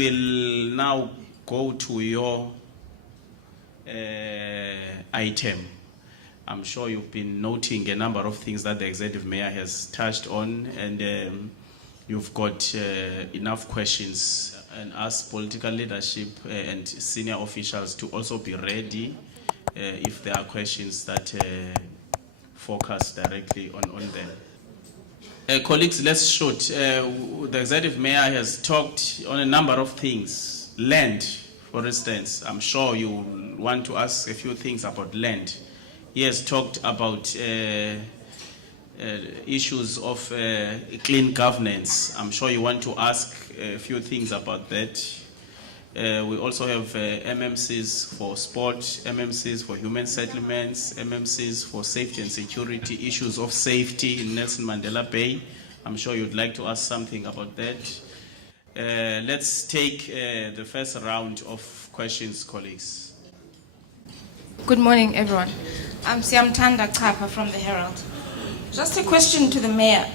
will now go to your item. I'm sure you've been noting a number of things that the executive mayor has touched on, and you've got enough questions, and ask political leadership and senior officials to also be ready if there are questions that focus directly on them. Colleagues, let's shoot. The executive mayor has talked on a number of things. Land, for instance, I'm sure you want to ask a few things about land. He has talked about issues of clean governance. I'm sure you want to ask a few things about that. We also have MMCs for sport, MMCs for human settlements, MMCs for safety and security, issues of safety in Nelson Mandela Bay. I'm sure you'd like to ask something about that. Let's take the first round of questions, colleagues. Good morning, everyone. I'm Siamtanda Kapa from the Herald. Just a question to the mayor.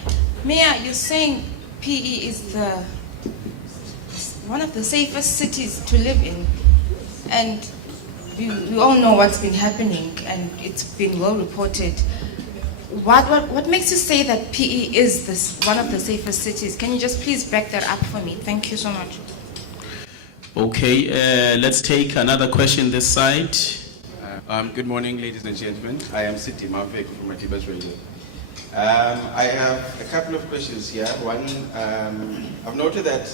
Mayor, you're saying PE is one of the safest cities to live in, and we all know what's been happening, and it's been well reported. What makes you say that PE is one of the safest cities? Can you just please back that up for me? Thank you so much. Okay, let's take another question this side. Good morning, ladies and gentlemen. I am Siti Mavek from Matibas Radio. I have a couple of questions here. One, I've noted that,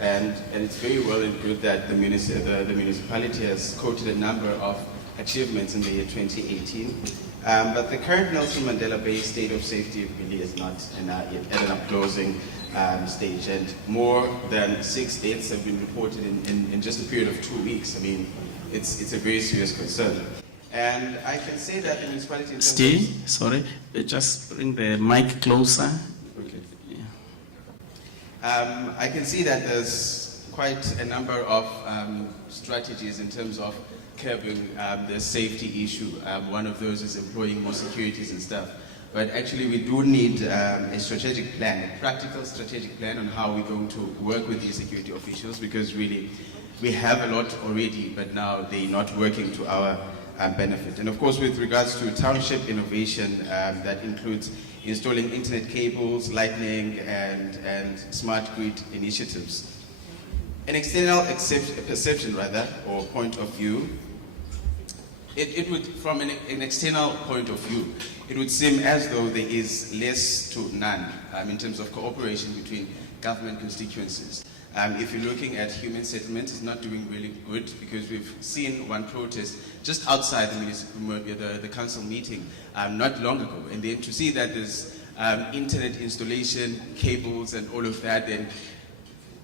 and it's very well and good that the municipality has quoted a number of achievements in the year 2018. But the current Nelson Mandela Bay state of safety really is not at an closing stage, and more than 6 deaths have been reported in just a period of 2 weeks. I mean, it's a very serious concern. And I can say that the municipality... just bring the mic closer. Okay. Yeah. I can see that there's quite a number of strategies in terms of curbing the safety issue. One of those is employing more securities and stuff. But actually we do need a strategic plan, a practical strategic plan on how we're going to work with these security officials, because really we have a lot already, but now they're not working to our benefit. And of course, with regards to township innovation, that includes installing internet cables, lighting, and smart grid initiatives. An external perception, or point of view, it would, from an external point of view, it would seem as though there is less to none in terms of cooperation between government constituencies. If you're looking at human settlements, it's not doing really good, because we've seen one protest just outside the council meeting not long ago, and then to see that there's internet installation, cables and all of that, and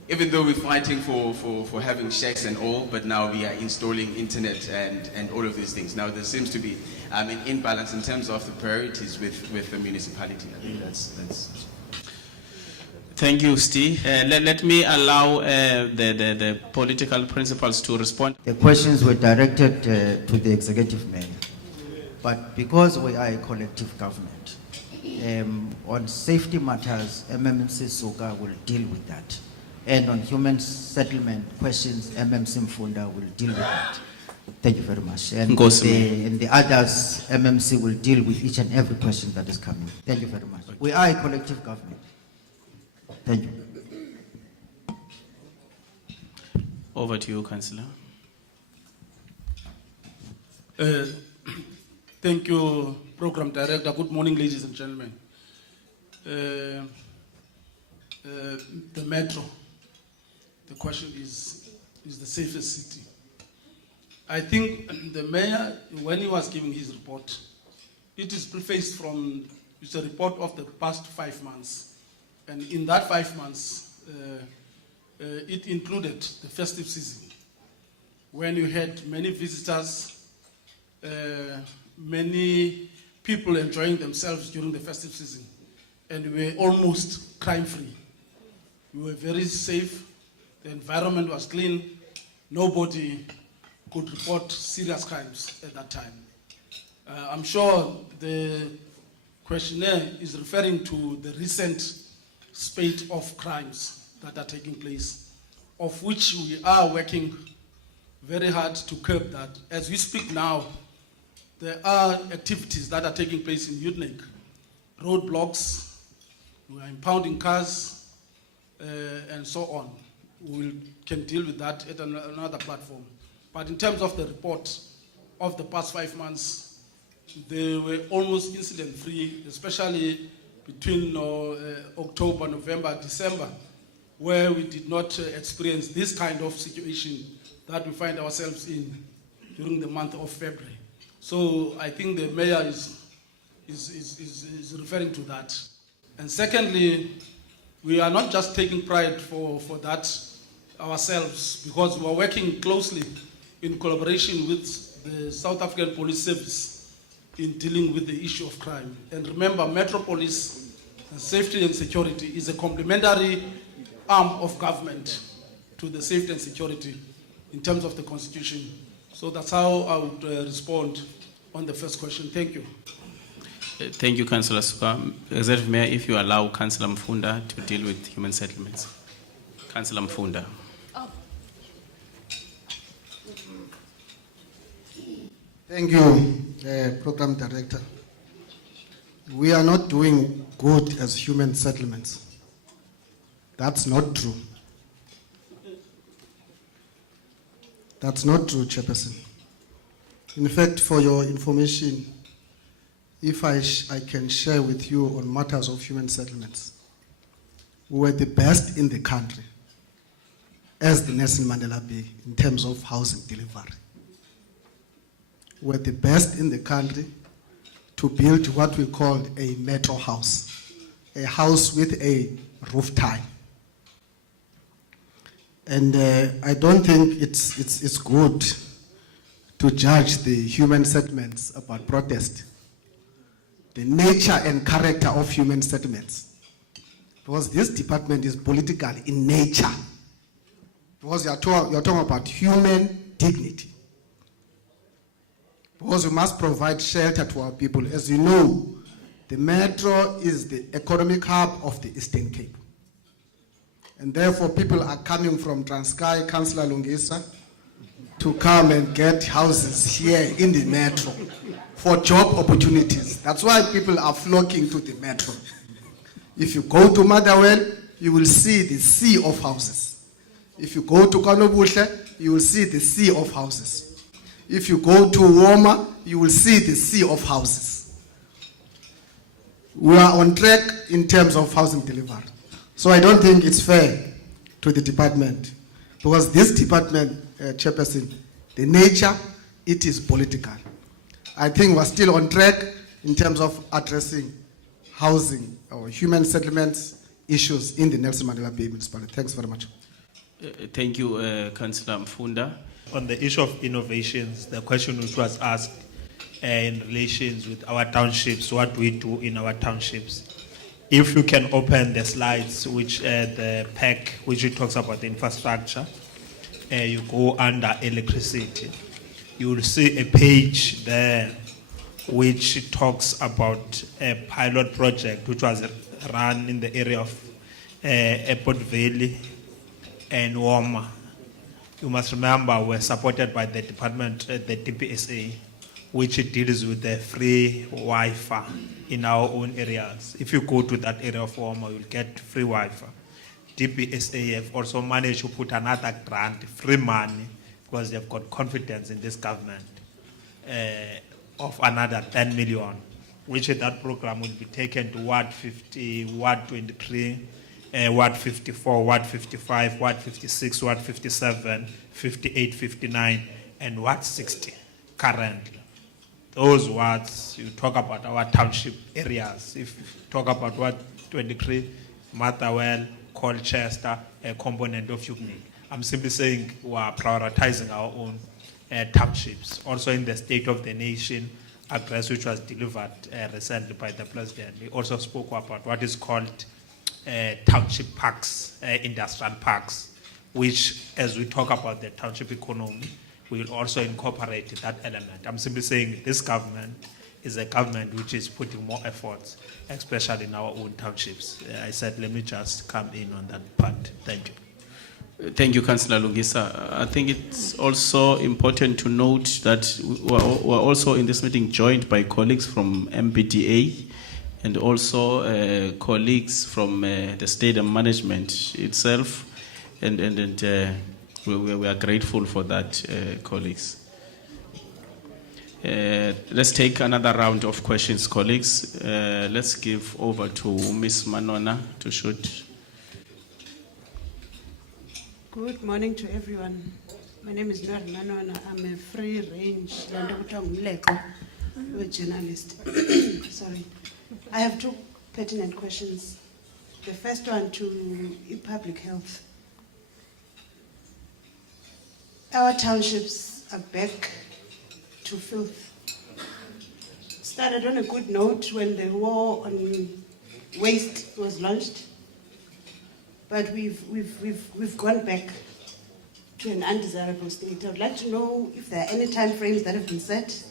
even though we're fighting for having shacks and all, but now we are installing internet and all of these things. Now there seems to be an imbalance in terms of the priorities with the municipality. I think that's Thank you, Steve. Let me allow the political principals to respond. The questions were directed to the executive mayor. But because we are a collective government, on safety matters, MMC Suka will deal with that. And on human settlement questions, MMC Mfunda will deal with that. Thank you very much. And the others, MMC will deal with each and every question that is coming. Thank you very much. We are a collective government. Thank you. Over to you, Councillor. Thank you, Program Director. Good morning, ladies and gentlemen. The Metro, the question is the safest city. I think the mayor, when he was giving his report, it is prefaced from, it's a report of the past 5 months. And in that 5 months, it included the festive season, when you had many visitors, many people enjoying themselves during the festive season, and we were almost crime-free. We were very safe, the environment was clean, nobody could report serious crimes at that time. I'm sure the questionnaire is referring to the recent spate of crimes that are taking place of which we are working very hard to curb that. As we speak now, there are activities that are taking place in Utnik, roadblocks, we are impounding cars, and so on. We can deal with that at another platform. But in terms of the report of the past 5 months, they were almost incident-free, especially between October, November, December, where we did not experience this kind of situation that we find ourselves in during the month of February. So I think the mayor is referring to that. And secondly, we are not just taking pride for that ourselves, because we are working closely in collaboration with the South African Police Service in dealing with the issue of crime. And remember, Metro Police Safety and Security is a complementary arm of government to the safety and security in terms of the Constitution. So that's how I would respond on the first question. Thank you. Thank you, Councillor Suka. Executive Mayor, if you allow Councillor Mfunda to deal with human settlements. Councillor Mfunda. Thank you, Program Director. We are not doing good as human settlements. That's not true. That's not true, Chairperson. In fact, for your information, if I can share with you on matters of human settlements, we were the best in the country as the Nelson Mandela Bay in terms of housing delivery. We were the best in the country to build what we called a metro house, a house with a roof tile. And I don't think it's good to judge the human settlements about protest, the nature and character of human settlements. Because this department is political in nature. Because you're talking about human dignity. Because we must provide shelter to our people. As you know, the metro is the economic hub of the Eastern Cape. And therefore, people are coming from Transkei, Councillor Lungisa, to come and get houses here in the metro for job opportunities. That's why people are flocking to the metro. If you go to Motherwell, you will see the sea of houses. If you go to Kanobushe, you will see the sea of houses. If you go to Woma, you will see the sea of houses. We are on track in terms of housing delivery. So I don't think it's fair to the department, because this department, Chairperson, the nature, it is political. I think we're still on track in terms of addressing housing or human settlements issues in the Nelson Mandela Bay municipality. Thanks very much. Thank you, Councillor Mfunda. On the issue of innovations, the question which was asked in relations with our townships, what do we do in our townships? If you can open the slides, which the pack, which it talks about the infrastructure, you go under electricity. You will see a page there which talks about a pilot project which was run in the area of Airport Valley and Woma. You must remember we're supported by the department, the DPSA, which deals with the free Wi-Fi in our own areas. If you go to that area of Woma, you'll get free Wi-Fi. DPSA have also managed to put another grant, free money, because they've got confidence in this government, of another 10 million, which that program will be taken to Ward 50, Ward 23, Ward 54, Ward 55, Ward 56, Ward 57, 58, 59, and Ward 60 currently. Those wards, you talk about our township areas. If you talk about Ward 23, Motherwell, Colchester, a component of Utnik. I'm simply saying we are prioritizing our own townships. Also in the State of the Nation address, which was delivered recently by the President, he also spoke about what is called township parks, industrial parks, which, as we talk about the township economy, will also incorporate that element. I'm simply saying this government is a government which is putting more efforts, especially in our own townships. I said, let me just come in on that part. Thank you. Thank you, Councillor Lungisa. I think it's also important to note that we're also in this meeting joined by colleagues from MPDA and also colleagues from the stadium management itself, and we are grateful for that, colleagues. Let's take another round of questions, colleagues. Let's give over to Ms. Manona to shoot. Good morning to everyone. My name is Nari Manona. I'm a free-range journalist. Sorry. I have two pertinent questions. The first one to public health. Our townships are back to filth. Started on a good note when the war on waste was launched. But we've gone back to an undesirable state. I would like to know if there are any time frames that have been set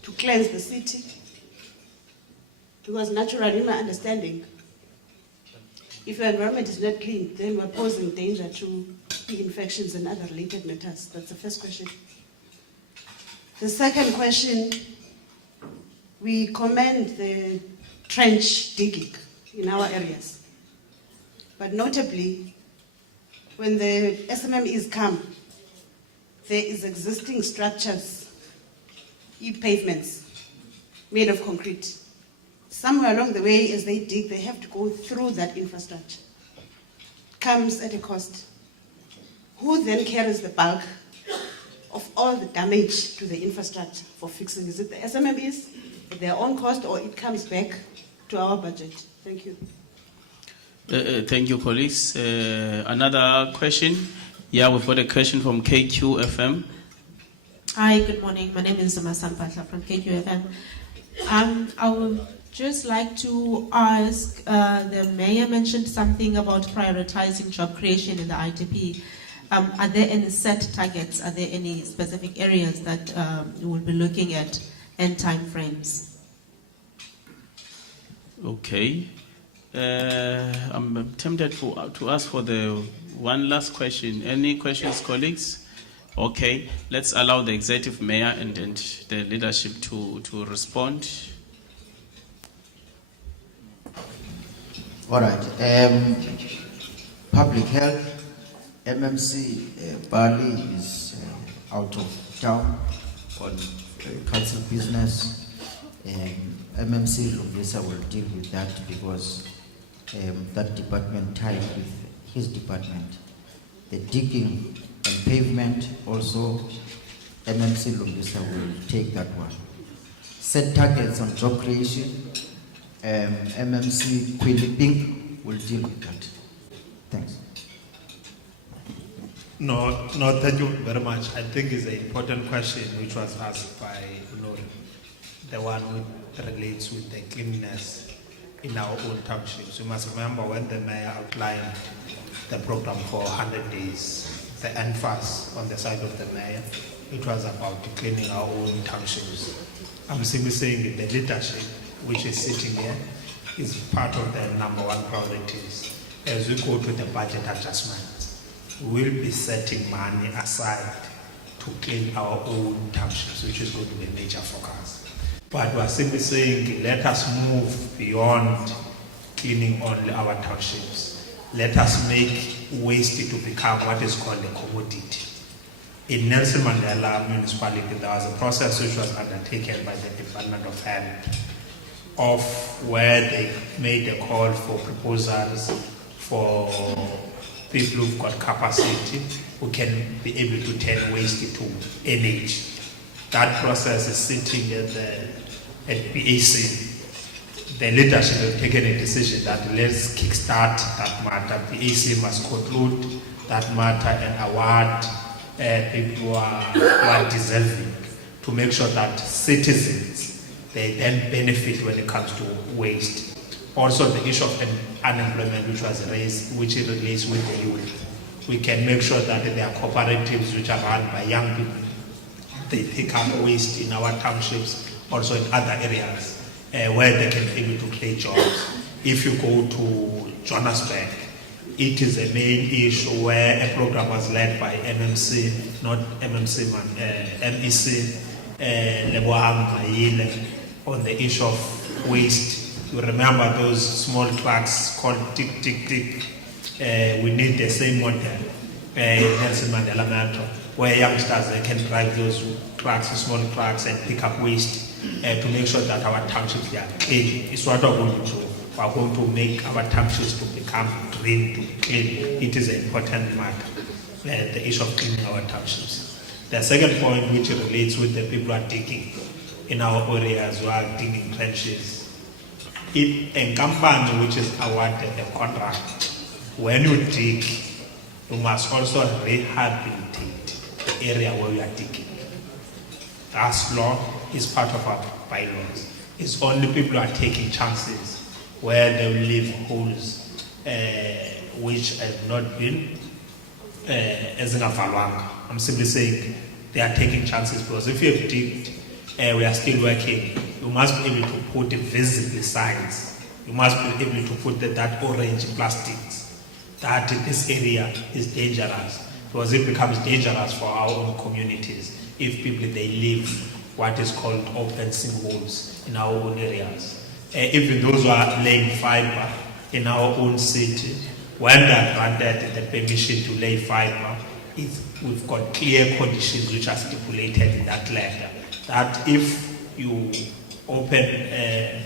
to cleanse the city. Because naturally, in my understanding, if your environment is not clean, then we're posing danger to infections and other related matters. That's the first question. The second question, we commend the trench digging in our areas. But notably, when the SMMEs come, there is existing structures, pavements made of concrete. Somewhere along the way, as they dig, they have to go through that infrastructure. Comes at a cost. Who then carries the bulk of all the damage to the infrastructure for fixing? Is it the SMMEs at their own cost, or it comes back to our budget? Thank you. Thank you, colleagues. Another question? Yeah, we've got a question from KQFM. Hi, good morning. My name is Masan Patla from KQFM. I would just like to ask, the mayor mentioned something about prioritizing job creation in the ITP. Are there any set targets? Are there any specific areas that you will be looking at and time frames? Okay. I'm tempted to ask for the one last question. Any questions, colleagues? Okay, let's allow the executive mayor and the leadership to respond. All right. Public health, MMC Bali is out of town on council business. MMC Lungisa will deal with that because that department tied with his department. The digging and pavement also, MMC Lungisa will take that one. Set targets on job creation, MMC Quiliping will deal with that. Thanks. No, thank you very much. I think it's an important question which was asked by Nori, the one which relates with the cleanliness in our own townships. You must remember when the mayor outlined the program for 100 days, the emphasis on the side of the mayor, it was about cleaning our own townships. I'm simply saying the leadership which is sitting here is part of the number one priorities. As we go to the budget adjustments, we'll be setting money aside to clean our own townships, which is going to be a major focus. But we're simply saying, let us move beyond cleaning only our townships. Let us make waste to become what is called a commodity. In Nelson Mandela municipality, there was a process which was undertaken by the Department of Health, of where they made a call for proposals for people who've got capacity, who can be able to turn waste to energy. That process is sitting at PAC. The leadership have taken a decision that let's kickstart that matter. PAC must conclude that matter and award people who are deserving, to make sure that citizens, they then benefit when it comes to waste. Also the issue of unemployment which was raised, which relates with the youth. We can make sure that there are cooperatives which are run by young people. They pick up waste in our townships, also in other areas where they can be able to create jobs. If you go to Johannesburg, it is a main issue where a program was led by MMC, not MMC, MEC, Lebohang Maile, on the issue of waste. You remember those small trucks called tick, tick, tick. We need the same model, Nelson Mandela Metro, where youngsters they can drive those trucks, small trucks, and pick up waste to make sure that our townships are clean. It's what we're going to do. We're going to make our townships to become green, to clean. It is an important matter, the issue of cleaning our townships. The second point, which relates with the people who are digging in our areas, who are digging trenches. If a company which is awarded a contract, when you dig, you must also rehabilitate the area where you are digging. That's law, is part of our bylaws. It's only people who are taking chances where they will leave holes which have not been as in a falwanga. I'm simply saying they are taking chances, because if you have digged, we are still working, you must be able to put visible signs. You must be able to put that orange plastics that this area is dangerous, because it becomes dangerous for our own communities if people they leave what is called open sinkholes in our own areas. Even those who are laying fiber in our own city, when they are granted the permission to lay fiber, we've got clear conditions which are stipulated in that letter, that if you open a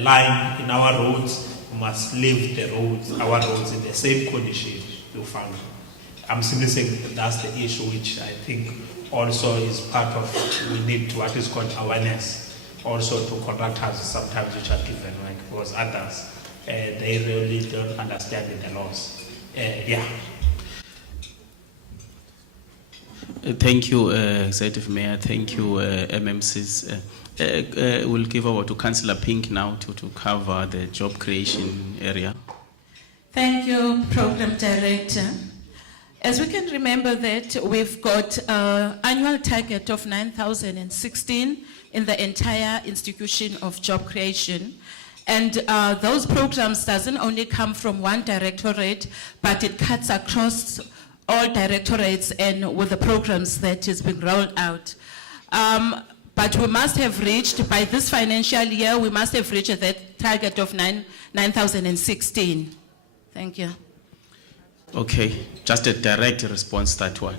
line in our roads, you must leave our roads in the same condition you found. I'm simply saying that's the issue which I think also is part of, we need to what is called awareness also to contractors sometimes which are given, right? Because others, they really don't understand the laws. Yeah. Thank you, Executive Mayor. Thank you, MMCs. We'll give over to Councillor Pink now to cover the job creation area. Thank you, Program Director. As we can remember that we've got an annual target of 9,016 in the entire institution of job creation. And those programs doesn't only come from one directorate, but it cuts across all directorates and with the programs that is being rolled out. But we must have reached, by this financial year, we must have reached that target of 9,016. Thank you. Okay, just a direct response, that one.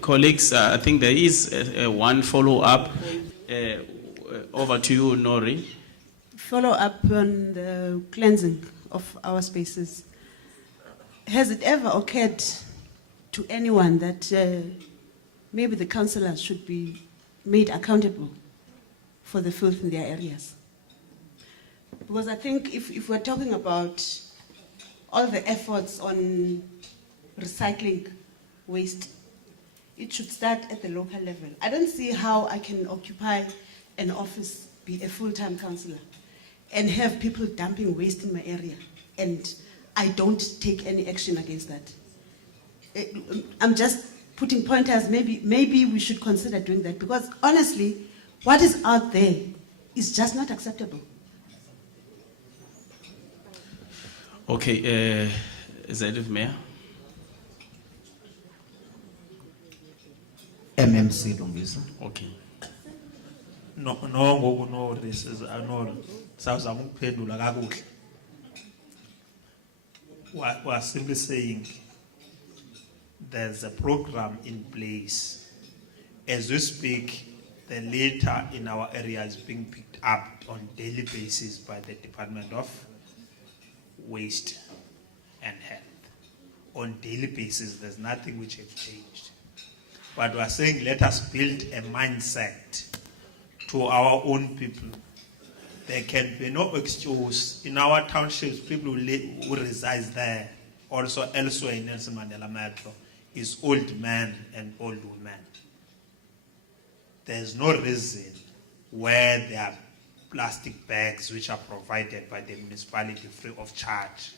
Colleagues, I think there is one follow-up. Over to you, Nori. Follow up on the cleansing of our spaces. Has it ever occurred to anyone that maybe the councillors should be made accountable for the filth in their areas? Because I think if we're talking about all the efforts on recycling waste, it should start at the local level. I don't see how I can occupy an office, be a full-time councillor, and have people dumping waste in my area, and I don't take any action against that. I'm just putting pointers. Maybe we should consider doing that, because honestly, what is out there is just not acceptable. Okay, Executive Mayor. MMC Lungisa. Okay. No, this is another. We're simply saying there's a program in place. As we speak, the litter in our area is being picked up on a daily basis by the Department of Waste and Health. On a daily basis, there's nothing which has changed. But we're saying let us build a mindset to our own people. There can be no excuse in our townships. People who reside there, also elsewhere in Nelson Mandela Metro, is old men and old women. There's no reason where there are plastic bags which are provided by the municipality free of charge,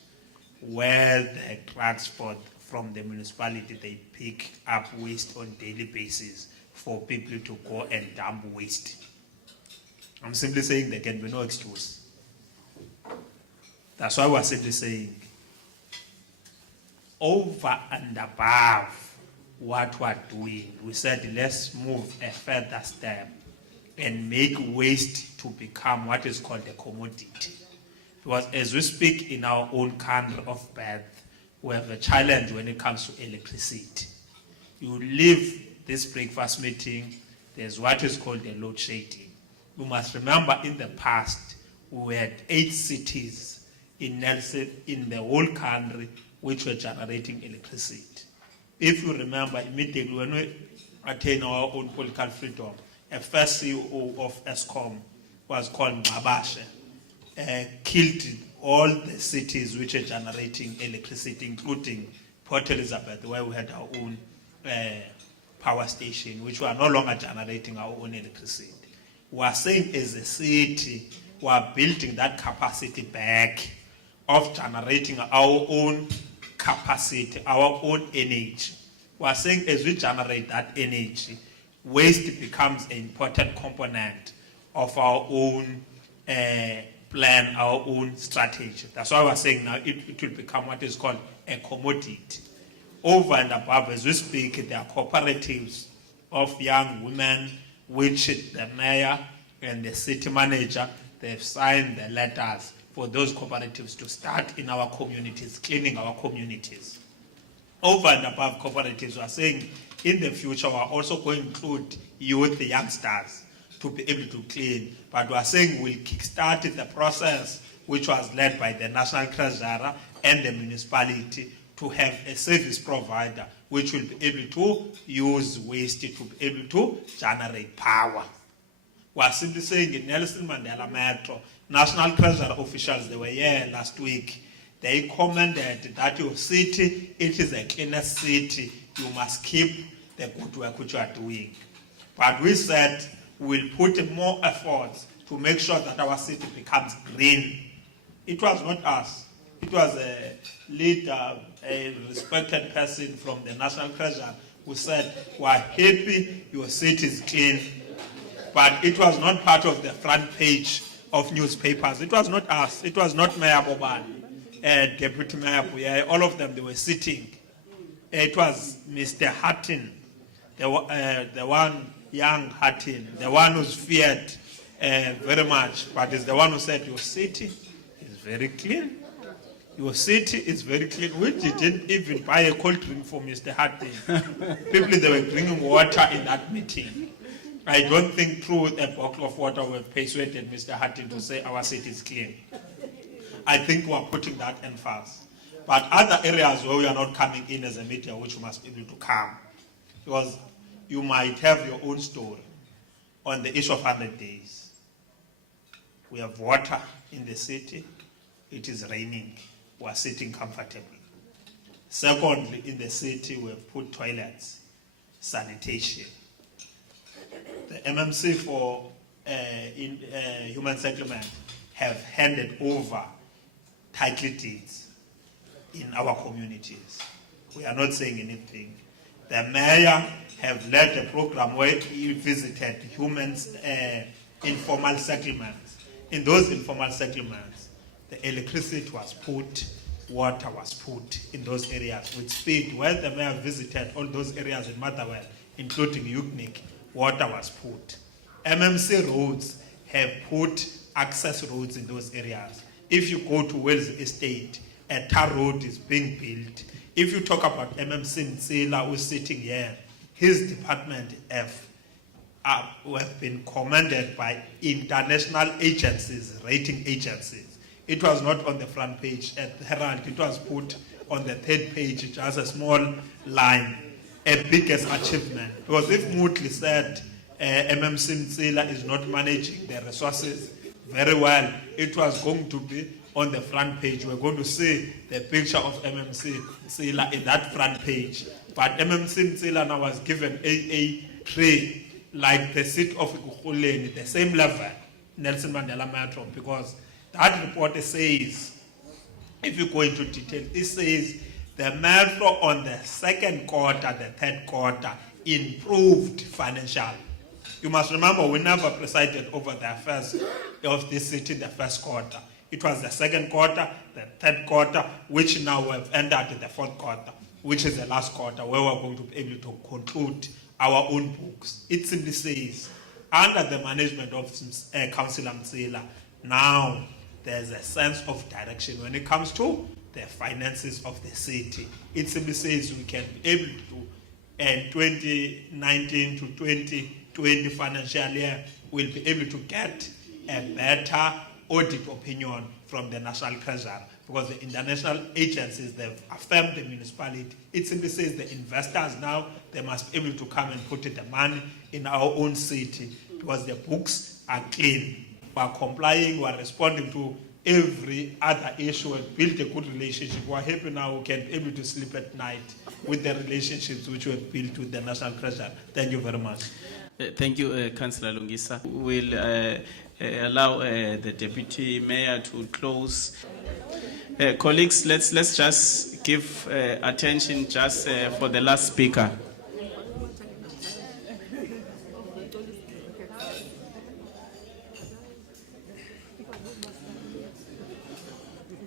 where the transport from the municipality, they pick up waste on a daily basis for people to go and dump waste. I'm simply saying there can be no excuse. That's why we're simply saying, over and above what we're doing, we said let's move a further step and make waste to become what is called a commodity. Because as we speak in our own country of birth, we have a challenge when it comes to electricity. You leave this breakfast meeting, there's what is called a load shedding. You must remember in the past, we had 8 cities in Nelson, in the whole country, which were generating electricity. If you remember, immediately when we attained our own political freedom, a first CEO of ESCOM was called Babashe, killed all the cities which are generating electricity, including Port Elizabeth, where we had our own power station, which were no longer generating our own electricity. We are saying as a city, we are building that capacity back of generating our own capacity, our own energy. We are saying as we generate that energy, waste becomes an important component of our own plan, our own strategy. That's why we're saying now it will become what is called a commodity. Over and above, as we speak, there are cooperatives of young women, which the mayor and the city manager, they've signed the letters for those cooperatives to start in our communities, cleaning our communities. Over and above cooperatives, we are saying in the future, we are also going to include youth, youngsters, to be able to clean. But we are saying we'll kickstart the process, which was led by the National Treasurer and the municipality, to have a service provider which will be able to use waste to be able to generate power. We are simply saying in Nelson Mandela Metro, National Treasury officials, they were here last week, they commented that your city, it is a cleaner city, you must keep the good work which you are doing. But we said we'll put more efforts to make sure that our city becomes green. It was not us. It was a leader, a respected person from the National Treasury who said, we're happy your city is clean. But it was not part of the front page of newspapers. It was not us. It was not Mayor Boban, Deputy Mayor Puya. All of them, they were sitting. It was Mr. Hatton, the one young Hatton, the one who's feared very much, but is the one who said, your city is very clean. Your city is very clean. We didn't even buy a cold drink for Mr. Hatton. People, they were drinking water in that meeting. I don't think through a bottle of water we've persuaded Mr. Hatton to say our city is clean. I think we're putting that emphasis. But other areas where we are not coming in as a media, which we must be able to come, because you might have your own story on the issue of 100 days. We have water in the city. It is raining. We are sitting comfortably. Secondly, in the city, we have put toilets, sanitation. The MMC for human settlement have handed over title deeds in our communities. We are not saying anything. The mayor have led a program where he visited informal settlements. In those informal settlements, the electricity was put, water was put in those areas with speed. Where the mayor visited all those areas in Motherwell, including Yuknik, water was put. MMC roads have put access roads in those areas. If you go to Wales Estate, a tar road is being built. If you talk about MMC Nsila, who's sitting here, his department have been commended by international agencies, rating agencies. It was not on the front page at the Herald. It was put on the third page, just a small line, a biggest achievement. Because if Motley said MMC Nsila is not managing the resources very well, it was going to be on the front page. We're going to see the picture of MMC Nsila in that front page. But MMC Nsila now was given a tray like the seat of Ikukhuleni, the same level, Nelson Mandela Metro, because that report says, if you go into detail, it says the metro on the second quarter, the third quarter, improved financially. You must remember, we never presided over the affairs of this city in the first quarter. It was the second quarter, the third quarter, which now we have entered the fourth quarter, which is the last quarter, where we're going to be able to conclude our own books. It simply says, under the management of Councillor Mtsila, now there's a sense of direction when it comes to the finances of the city. It simply says we can be able to, in 2019 to 2020 financial year, we'll be able to get a better audit opinion from the National Treasury, because the international agencies, they've affirmed the municipality. It simply says the investors now, they must be able to come and put the money in our own city, because the books are clean. We're complying, we're responding to every other issue and build a good relationship. We're happy now we can be able to sleep at night with the relationships which we have built with the National Treasury. Thank you very much. Thank you, Councillor Lungisa. We'll allow the Deputy Mayor to close. Colleagues, let's just give attention just for the last speaker.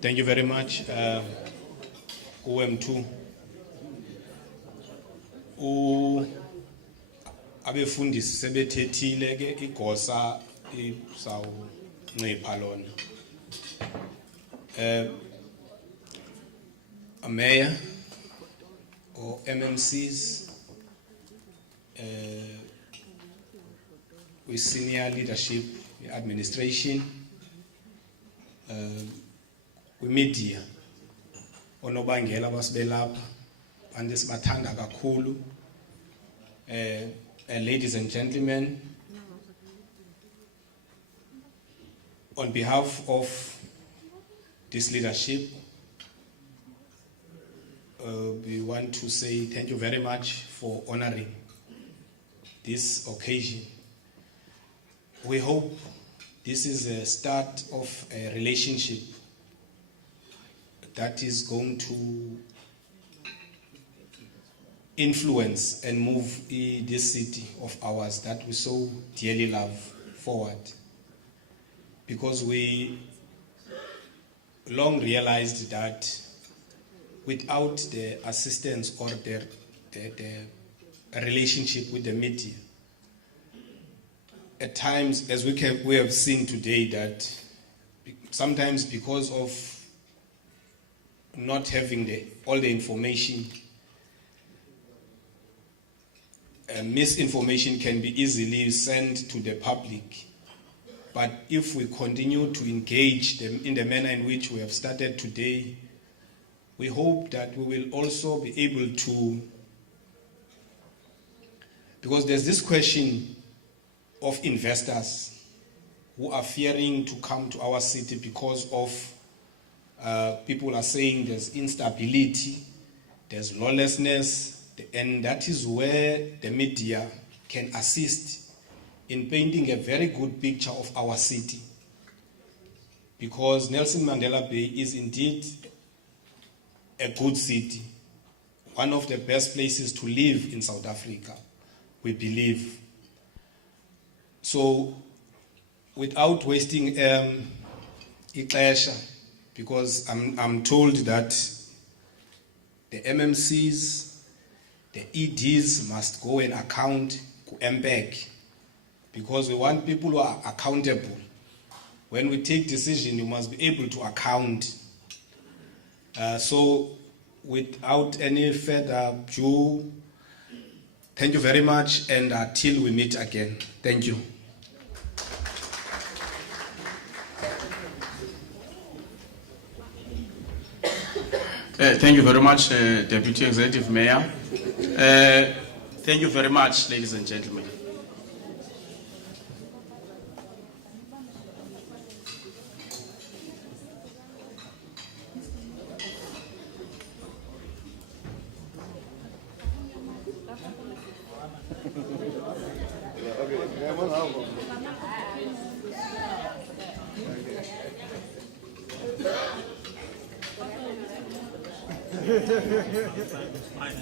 Thank you very much, OM2. Abefundisi sebethethile ke igosa izawuncipha lona. A mayor or MMCs with senior leadership, administration, with media, onobangela basibelapha, and sibathanda kakhulu. Ladies and gentlemen, on behalf of this leadership, we want to say thank you very much for honoring this occasion. We hope this is a start of a relationship that is going to influence and move this city of ours that we so dearly love forward. Because we long realized that without the assistance or the relationship with the media, at times, as we have seen today, that sometimes because of not having all the information, misinformation can be easily sent to the public. But if we continue to engage them in the manner in which we have started today, we hope that we will also be able to, because there's this question of investors who are fearing to come to our city because of people are saying there's instability, there's lawlessness, and that is where the media can assist in painting a very good picture of our city. Because Nelson Mandela Bay is indeed a good city, one of the best places to live in South Africa, we believe. So, without wasting ixesha, because I'm told that the MMCs, the EDs must go and account to MPEC, because we want people who are accountable. When we take decision, you must be able to account. So, without any further ado, thank you very much, and till we meet again. Thank you. Thank you very much, Deputy Executive Mayor. Thank you very much, ladies and gentlemen. Fine,